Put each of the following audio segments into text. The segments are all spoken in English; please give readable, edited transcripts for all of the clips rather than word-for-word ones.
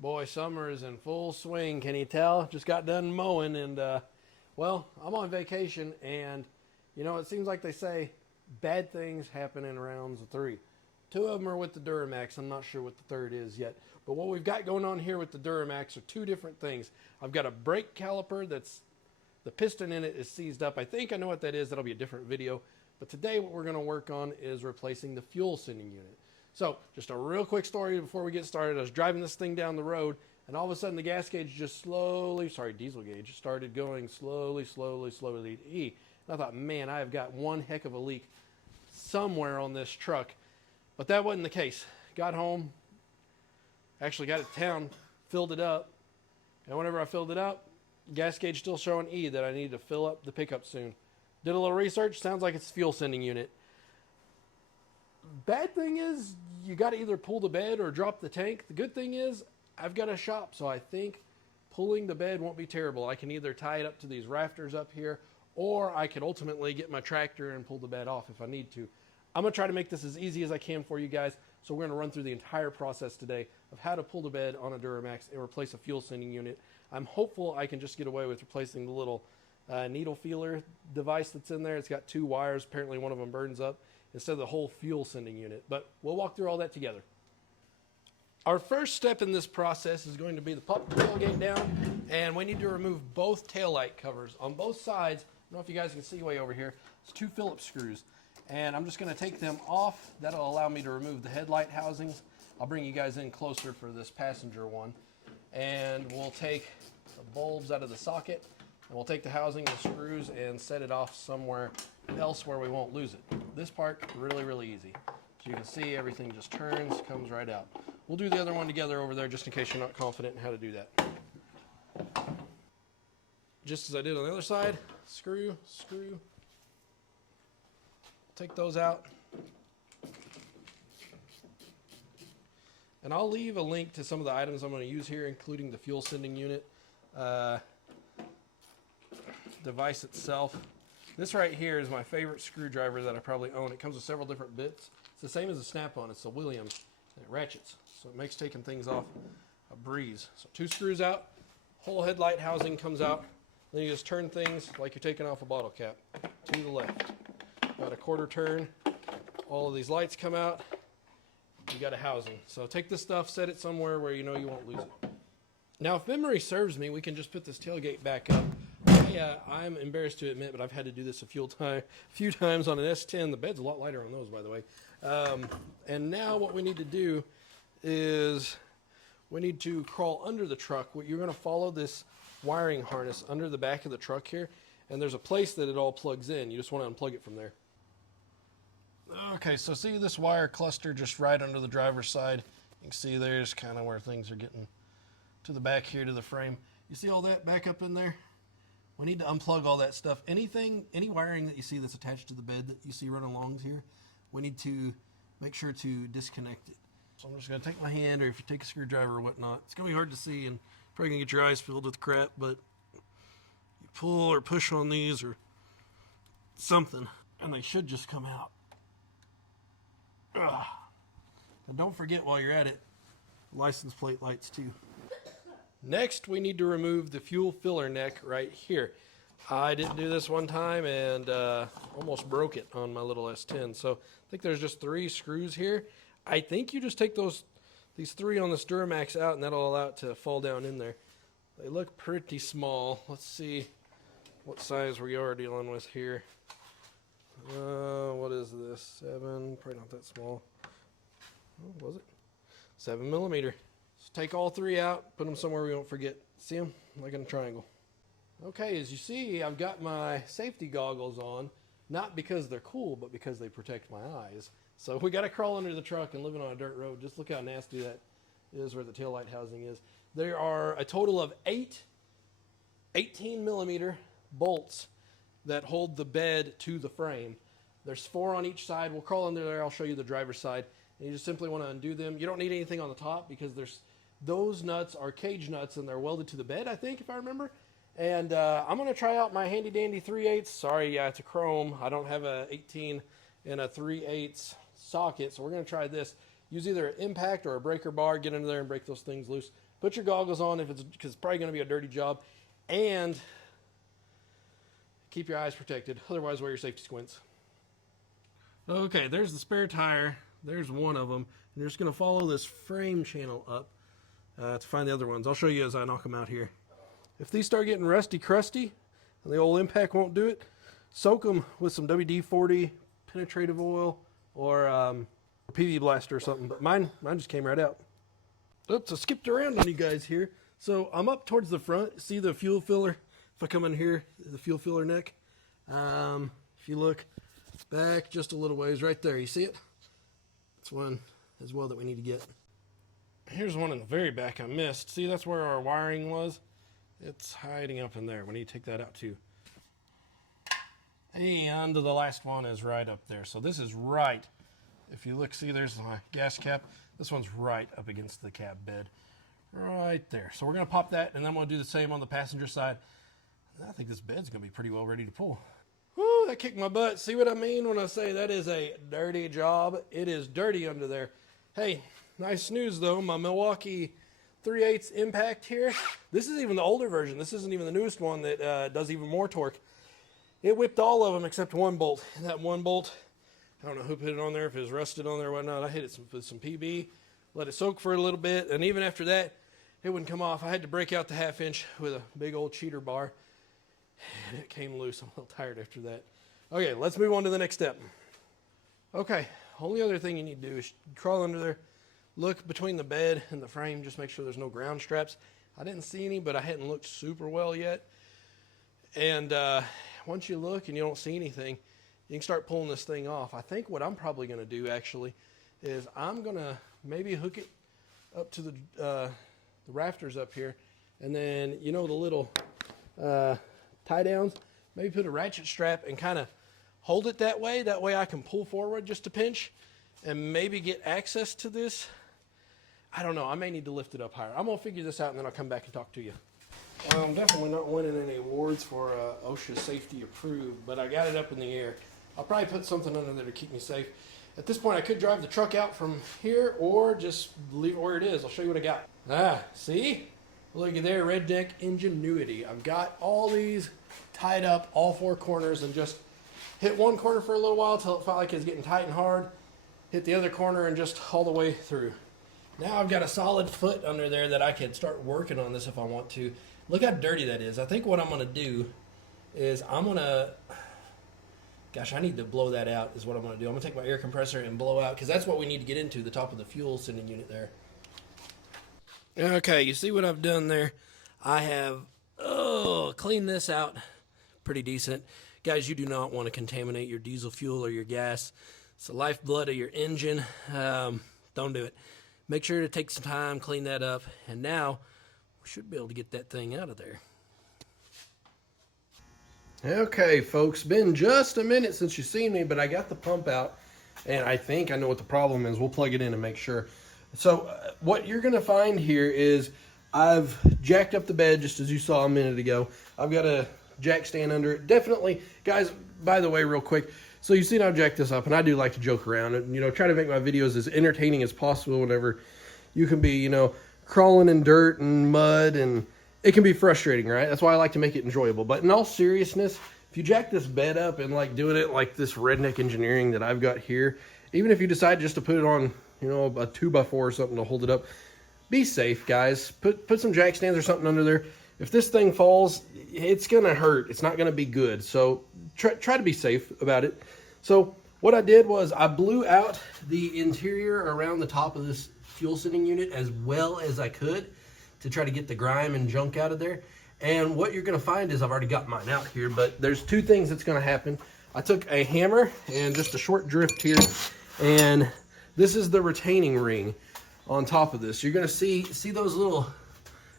Boy, summer is in full swing. Can you tell? Just got done mowing, and well, I'm on vacation, and it seems like they say bad things happen in rounds of three. Two of them are with the Duramax. I'm not sure what the third is yet. But what we've got going on here with the Duramax are two different things. I've got a brake caliper that's the piston in it is seized up. I think I know what that is. That'll be a different video. But today what we're going to work on is replacing the fuel sending unit. So just a real quick story before we get started. I was driving this thing down the road, and all of a sudden the gas gauge just diesel gauge started going slowly to E. And I thought, man, I have got one heck of a leak somewhere on this truck. But that wasn't the case. Got home, actually got it to town, filled it up, and whenever I filled it up, gas gauge still showing E, that I needed to fill up the pickup soon. Did a little research, sounds like it's fuel sending unit. Bad thing is, you got to either pull the bed or drop the tank. The good thing is, I've got a shop, so I think pulling the bed won't be terrible. I can either tie it up to these rafters up here, or I could ultimately get my tractor and pull the bed off if I need to. I'm going to try to make this as easy as I can for you guys, so we're going to run through the entire process today of how to pull the bed on a Duramax and replace a fuel sending unit. I'm hopeful I can just get away with replacing the little needle feeler device that's in there. It's got two wires. Apparently one of them burns up instead of the whole fuel sending unit. But we'll walk through all that together. Our first step in this process is going to be to pop the tailgate down, and we need to remove both taillight covers. On both sides, I don't know if you guys can see way over here, it's two Phillips screws. And I'm just going to take them off. That'll allow me to remove the headlight housings. I'll bring you guys in closer for this passenger one. And we'll take the bulbs out of the socket, and we'll take the housing and screws and set it off somewhere else where we won't lose it. This part, really easy. So you can see everything just turns, comes right out. We'll do the other one together over there just in case you're not confident in how to do that. Just as I did on the other side, screw. Take those out. And I'll leave a link to some of the items I'm going to use here, including the fuel sending unit device itself. This right here is my favorite screwdriver that I probably own. It comes with several different bits. It's the same as a Snap-on. It's a Williams, and it ratchets, so it makes taking things off a breeze. So two screws out, whole headlight housing comes out. Then you just turn things like you're taking off a bottle cap to the left. About a quarter turn, all of these lights come out, you got a housing. So take this stuff, set it somewhere where you know you won't lose it. Now if memory serves me, we can just put this tailgate back up. I'm embarrassed to admit, but I've had to do this a few times on an S10. The bed's a lot lighter on those, by the way. And now what we need to do is we need to crawl under the truck. You're going to follow this wiring harness under the back of the truck here, and there's a place that it all plugs in. You just want to unplug it from there. Okay, so see this wire cluster just right under the driver's side? You can see there's kind of where things are getting to the back here to the frame. You see all that back up in there? We need to unplug all that stuff. Any wiring that you see that's attached to the bed that you see running along here, we need to make sure to disconnect it. So I'm just going to take my hand, or if you take a screwdriver or whatnot, it's going to be hard to see and probably going to get your eyes filled with crap, but you pull or push on these or something, and they should just come out. Ugh. And don't forget while you're at it, license plate lights too. Next, we need to remove the fuel filler neck right here. I didn't do this one time and almost broke it on my little S10. So I think there's just 3 screws here. I think you just take these 3 on this Duramax out, and that'll allow it to fall down in there. They look pretty small. Let's see what size we are dealing with here. What is this? 7, probably not that small. Oh, was it? 7 millimeter. So take all 3 out, put them somewhere we won't forget. See them? Like in a triangle. Okay, as you see, I've got my safety goggles on, not because they're cool, but because they protect my eyes. So we got to crawl under the truck and living on a dirt road. Just look how nasty that is where the taillight housing is. There are a total of 8 18 millimeter bolts that hold the bed to the frame. There's 4 on each side. We'll crawl under there. I'll show you the driver's side. And you just simply want to undo them. You don't need anything on the top because those nuts are cage nuts and they're welded to the bed, I think, if I remember. And I'm going to try out my handy dandy 3/8. Sorry, yeah, it's a chrome. I don't have a 18 and a 3/8 socket, so we're going to try this. use either an impact or a breaker bar, get under there and break those things loose. Put your goggles on because it's probably going to be a dirty job, and keep your eyes protected. Otherwise, wear your safety squints. Okay, there's the spare tire. There's one of them. And you're just going to follow this frame channel up to find the other ones. I'll show you as I knock them out here. If these start getting rusty crusty and the old impact won't do it, soak them with some WD-40 penetrative oil or PV Blaster or something. But mine just came right out. Oops, I skipped around on you guys here. So I'm up towards the front. See the fuel filler? If I come in here, the fuel filler neck. If you look back just a little ways, right there, you see it? That's one as well that we need to get. Here's one in the very back I missed. See, that's where our wiring was. It's hiding up in there. We need to take that out too. And the last one is right up there. So this is right. If you look, see there's my gas cap. This one's right up against the cab bed. Right there. So we're going to pop that, and then we'll do the same on the passenger side. I think this bed's going to be pretty well ready to pull. Woo, that kicked my butt. See what I mean when I say that is a dirty job? It is dirty under there. Hey, nice news though. My Milwaukee 3/8 impact here. This is even the older version. This isn't even the newest one that does even more torque. It whipped all of them except one bolt. And that one bolt, I don't know who put it on there, if it was rusted on there or whatnot. I hit it with some PB, let it soak for a little bit, and even after that, it wouldn't come off. I had to break out the 1/2 inch with a big old cheater bar, and it came loose. I'm a little tired after that. Okay, let's move on to the next step. Okay, only other thing you need to do is crawl under there, look between the bed and the frame, just make sure there's no ground straps. I didn't see any, but I hadn't looked super well yet. And once you look and you don't see anything, you can start pulling this thing off. I think what I'm probably going to do actually is I'm going to maybe hook it up to the rafters up here, and then you know the little tie downs, maybe put a ratchet strap and kind of hold it that way. That way I can pull forward just a pinch and maybe get access to this. I don't know. I may need to lift it up higher. I'm going to figure this out, and then I'll come back and talk to you. I'm definitely not winning any awards for OSHA safety approved, but I got it up in the air. I'll probably put something under there to keep me safe. At this point, I could drive the truck out from here or just leave it where it is. I'll show you what I got. See? Look at there, redneck ingenuity. I've got all these tied up, all 4 corners, and just hit one corner for a little while until it felt like it was getting tight and hard. Hit the other corner and just all the way through. Now I've got a solid foot under there that I can start working on this if I want to. Look how dirty that is. I think what I'm going to do is I need to blow that out is what I'm going to do. I'm going to take my air compressor and blow out, because that's what we need to get into, the top of the fuel sending unit there. Okay, you see what I've done there? I have cleaned this out pretty decent. Guys, you do not want to contaminate your diesel fuel or your gas. It's the lifeblood of your engine. Don't do it. Make sure to take some time, clean that up, and now we should be able to get that thing out of there. Okay, folks, been just a minute since you've seen me, but I got the pump out, and I think I know what the problem is. We'll plug it in and make sure. So what you're going to find here is I've jacked up the bed just as you saw a minute ago. I've got a jack stand under it. Definitely, guys, by the way, real quick, so you've seen I've jacked this up, and I do like to joke around and, try to make my videos as entertaining as possible whenever you can be, crawling in dirt and mud, and it can be frustrating, right? That's why I like to make it enjoyable. But in all seriousness, if you jack this bed up and like doing it like this redneck engineering that I've got here, even if you decide just to put it on, a 2x4 or something to hold it up, be safe, guys. Put some jack stands or something under there. If this thing falls, it's gonna hurt. It's not gonna be good. So try to be safe about it. So what I did was I blew out the interior around the top of this fuel sending unit as well as I could to try to get the grime and junk out of there. And what you're gonna find is I've already got mine out here, but there's 2 things that's gonna happen. I took a hammer and just a short drift here, and this is the retaining ring on top of this. You're gonna see those little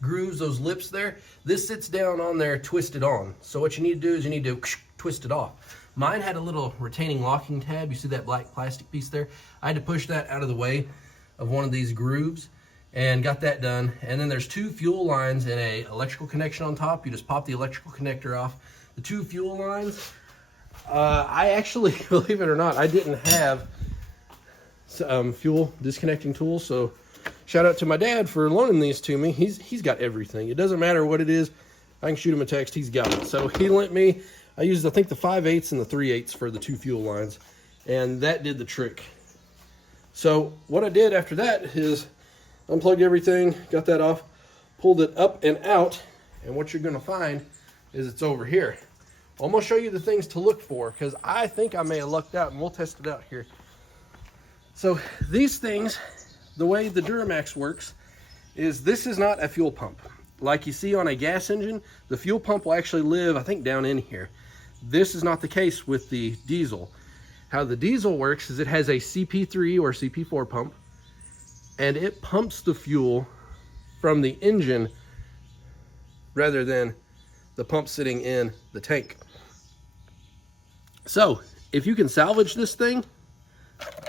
grooves, those lips there. This sits down on there, twisted on. So what you need to do is you need to twist it off. Mine had a little retaining locking tab. You see that black plastic piece there? I had to push that out of the way of one of these grooves and got that done. And then there's 2 fuel lines and a electrical connection on top. You just pop the electrical connector off. The 2 fuel lines, I actually, believe it or not, I didn't have fuel disconnecting tools. So shout out to my dad for loaning these to me. He's got everything. It doesn't matter what it is. I can shoot him a text. He's got it. So he lent me. I used, I think, the 5/8 and the 3/8 for the 2 fuel lines, and that did the trick. So what I did after that is unplugged everything, got that off, pulled it up and out, and what you're going to find is it's over here. I'm going to show you the things to look for, because I think I may have lucked out, and we'll test it out here. So these things, the way the Duramax works is this is not a fuel pump. Like you see on a gas engine, the fuel pump will actually live, I think, down in here. This is not the case with the diesel. How the diesel works is it has a CP3 or CP4 pump, and it pumps the fuel from the engine rather than the pump sitting in the tank. So if you can salvage this thing,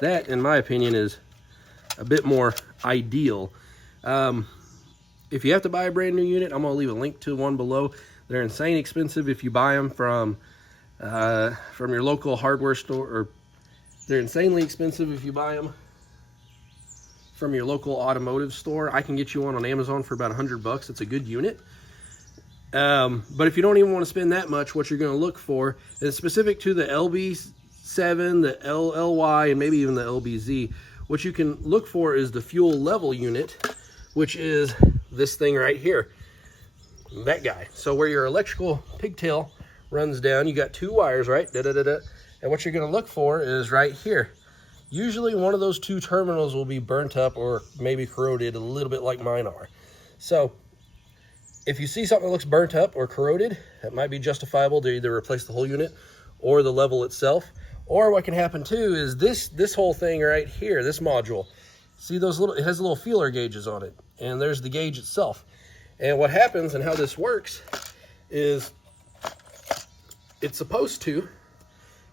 that, in my opinion, is a bit more ideal. If you have to buy a brand new unit, I'm going to leave a link to one below. They're insane expensive if you buy them from your local hardware store, or they're insanely expensive if you buy them from your local automotive store. I can get you one on Amazon for about $100. It's a good unit. But if you don't even want to spend that much, what you're going to look for is specific to the LB7, the LLY, and maybe even the LBZ. What you can look for is the fuel level unit, which is this thing right here, that guy. So where your electrical pigtail runs down, you got 2 wires, right? And what you're going to look for is right here. Usually one of those 2 terminals will be burnt up or maybe corroded, a little bit like mine are. So if you see something that looks burnt up or corroded, it might be justifiable to either replace the whole unit or the level itself. Or what can happen too is this whole thing right here, this module, see those little, it has little feeler gauges on it, and there's the gauge itself. And what happens and how this works is it's supposed to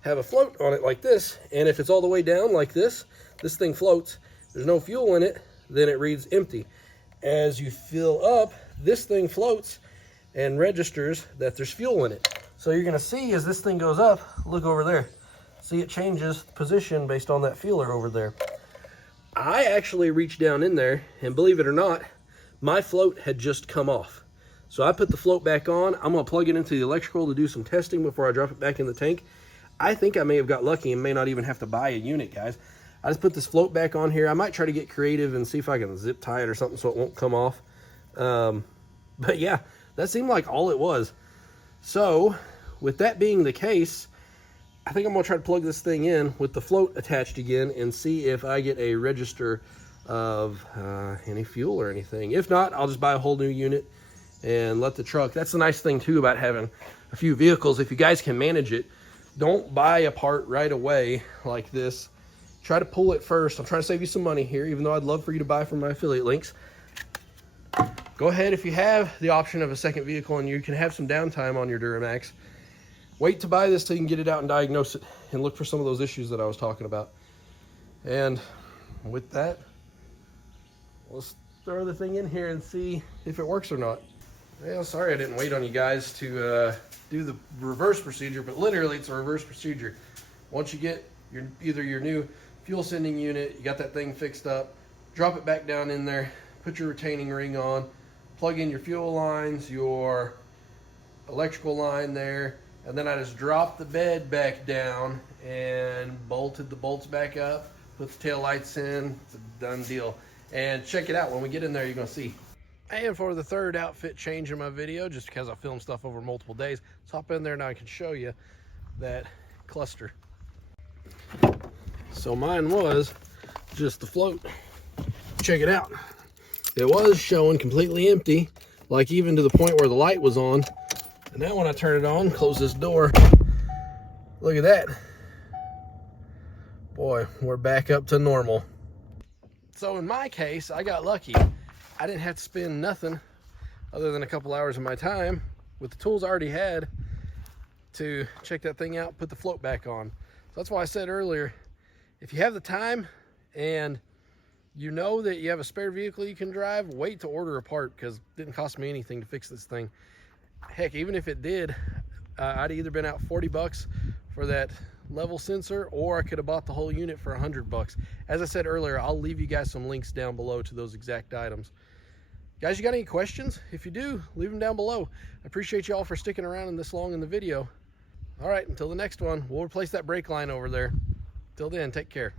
have a float on it like this, and if it's all the way down like this thing floats, there's no fuel in it, then it reads empty. As you fill up, this thing floats and registers that there's fuel in it. So you're gonna see as this thing goes up, look over there. See, it changes position based on that feeler over there. I actually reached down in there, and believe it or not, my float had just come off. So I put the float back on. I'm gonna plug it into the electrical to do some testing before I drop it back in the tank. I think I may have got lucky and may not even have to buy a unit, guys. I just put this float back on here. I might try to get creative and see if I can zip tie it or something so it won't come off. But yeah, that seemed like all it was. So with that being the case, I think I'm gonna try to plug this thing in with the float attached again and see if I get a register of any fuel or anything. If not, I'll just buy a whole new unit and let the truck. That's the nice thing too about having a few vehicles. If you guys can manage it, don't buy a part right away like this. Try to pull it first. I'm trying to save you some money here, even though I'd love for you to buy from my affiliate links. Go ahead, if you have the option of a second vehicle and you can have some downtime on your Duramax, wait to buy this till you can get it out and diagnose it and look for some of those issues that I was talking about. And with that, let's throw the thing in here and see if it works or not. Well, sorry I didn't wait on you guys to do the reverse procedure, but literally it's a reverse procedure. Once you get either your new fuel sending unit, you got that thing fixed up, drop it back down in there, put your retaining ring on, plug in your fuel lines, your electrical line there, and then I just dropped the bed back down and bolted the bolts back up, put the tail lights in. It's a done deal. And check it out, when we get in there, you're gonna see. And for the third outfit change in my video, just because I filmed stuff over multiple days, let's hop in there and I can show you that cluster. So mine was just the float. Check it out. It was showing completely empty, like even to the point where the light was on. And now when I turn it on, close this door, look at that. Boy, we're back up to normal. So in my case, I got lucky. I didn't have to spend nothing other than a couple hours of my time with the tools I already had to check that thing out, put the float back on. So that's why I said earlier, if you have the time and you know that you have a spare vehicle you can drive, wait to order a part, because it didn't cost me anything to fix this thing. Heck, even if it did, I'd either been out $40 for that level sensor, or I could have bought the whole unit for $100. As I said earlier, I'll leave you guys some links down below to those exact items. Guys, you got any questions? If you do, leave them down below. I appreciate y'all for sticking around in this long in the video. All right, until the next one, we'll replace that brake line over there. Till then, take care.